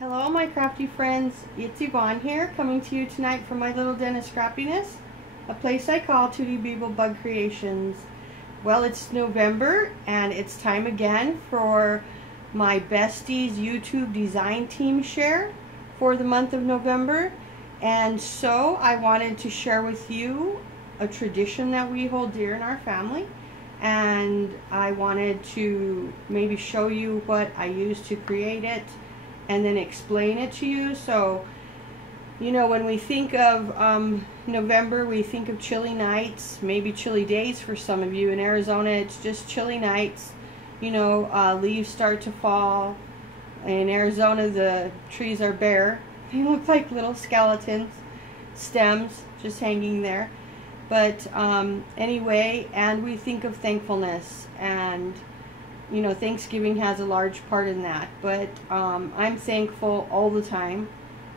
Hello my crafty friends, it's Yvonne here, coming to you tonight from my little den of scrappiness, a place I call Tootie Beeble Bug Creations. Well, it's November and it's time again for my Besties YouTube design team share for the month of November. And so I wanted to share with you a tradition that we hold dear in our family, and I wanted to maybe show you what I use to create it and then explain it to you. So, you know, when we think of November, we think of chilly nights, maybe chilly days for some of you. In Arizona, it's just chilly nights. You know, leaves start to fall. In Arizona, the trees are bare. They look like little skeletons, stems just hanging there. But anyway, and we think of thankfulness, and you know, Thanksgiving has a large part in that. But I'm thankful all the time.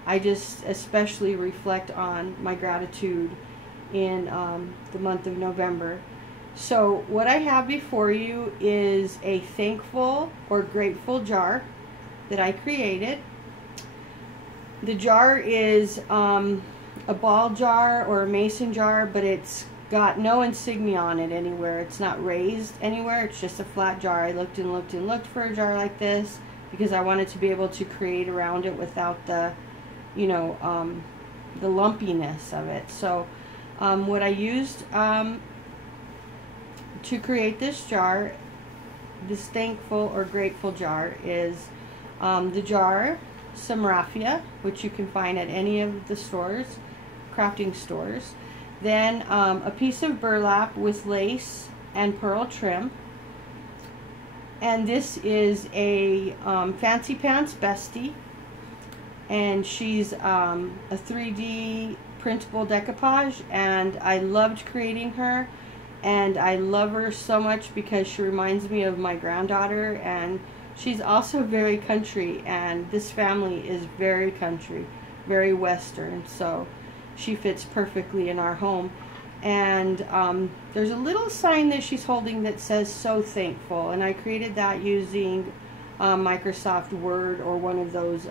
I just especially reflect on my gratitude in the month of November. So what I have before you is a thankful or grateful jar that I created. The jar is a ball jar or a mason jar, but it's got no insignia on it anywhere. It's not raised anywhere. It's just a flat jar. I looked and looked and looked for a jar like this because I wanted to be able to create around it without the, you know, the lumpiness of it. So what I used to create this jar, this thankful or grateful jar, is the jar, some raffia, which you can find at any of the stores, crafting stores. Then a piece of burlap with lace and pearl trim. And this is a Fancy Pants Bestie. And she's a 3D printable decoupage. And I loved creating her. And I love her so much because she reminds me of my granddaughter. And she's also very country. And this family is very country, very Western. So she fits perfectly in our home. And there's a little sign that she's holding that says "So Thankful," and I created that using Microsoft Word or one of those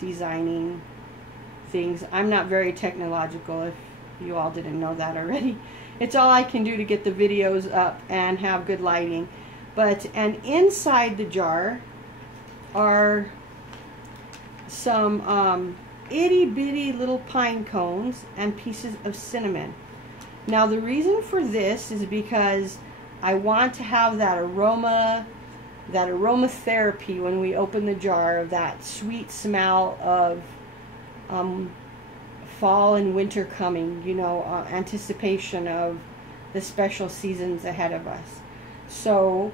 designing things. I'm not very technological, if you all didn't know that already. It's all I can do to get the videos up and have good lighting. And inside the jar are some itty bitty little pine cones and pieces of cinnamon. Now the reason for this is because I want to have that aroma, that aromatherapy when we open the jar, of that sweet smell of fall and winter coming, you know, anticipation of the special seasons ahead of us. So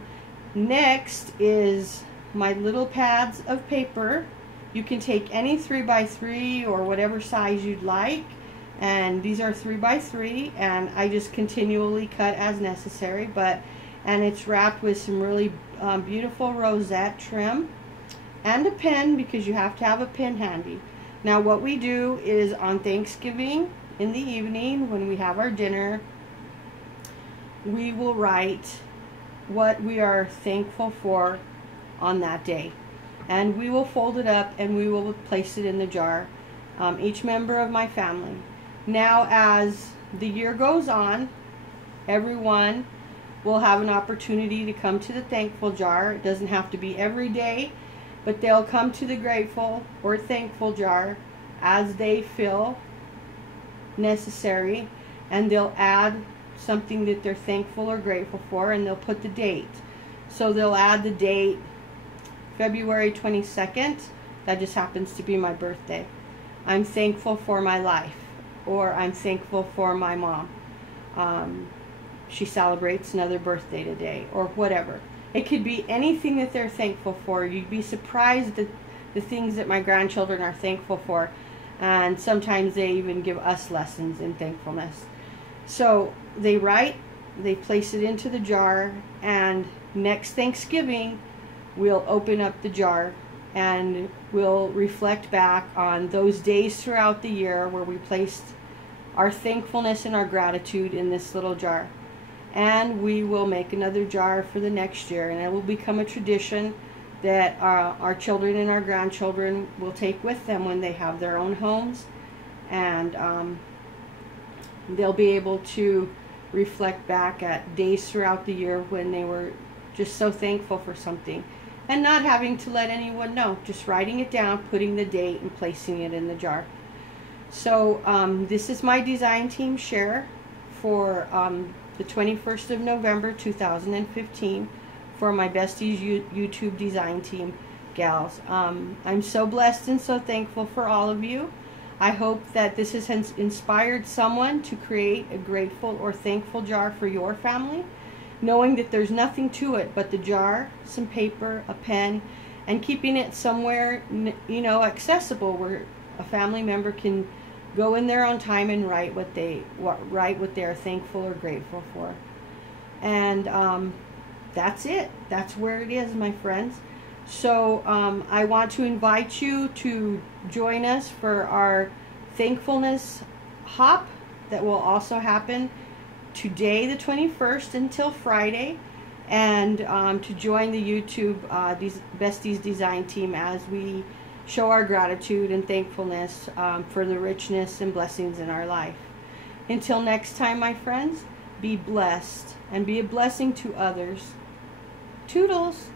next is my little pads of paper. You can take any 3x3 or whatever size you'd like, and these are 3x3, and I just continually cut as necessary. And it's wrapped with some really beautiful rosette trim and a pen, because you have to have a pen handy. Now what we do is on Thanksgiving in the evening when we have our dinner, we will write what we are thankful for on that day. And we will fold it up and we will place it in the jar, each member of my family. Now as the year goes on, everyone will have an opportunity to come to the thankful jar. It doesn't have to be every day, but they'll come to the grateful or thankful jar as they feel necessary, and they'll add something that they're thankful or grateful for, and they'll put the date. So they'll add the date February 22nd, that just happens to be my birthday. I'm thankful for my life, or I'm thankful for my mom. She celebrates another birthday today, or whatever. It could be anything that they're thankful for. You'd be surprised at the things that my grandchildren are thankful for, and sometimes they even give us lessons in thankfulness. So they write, they place it into the jar, and next Thanksgiving we'll open up the jar and we'll reflect back on those days throughout the year where we placed our thankfulness and our gratitude in this little jar. And we will make another jar for the next year, and it will become a tradition that our children and our grandchildren will take with them when they have their own homes, and they'll be able to reflect back at days throughout the year when they were just so thankful for something, and not having to let anyone know, just writing it down, putting the date, and placing it in the jar. So this is my design team share for the 21st of November 2015 for my Besties YouTube design team gals. I'm so blessed and so thankful for all of you. I hope that this has inspired someone to create a grateful or thankful jar for your family, knowing that there's nothing to it but the jar, some paper, a pen, and keeping it somewhere, you know, accessible, where a family member can go in there on time and write what they are thankful or grateful for. And that's it. That's where it is, my friends. So I want to invite you to join us for our Thankfulness Hop that will also happen today, the 21st, until Friday, and to join the YouTube Besties design team as we show our gratitude and thankfulness for the richness and blessings in our life. Until next time, my friends, be blessed and be a blessing to others. Toodles!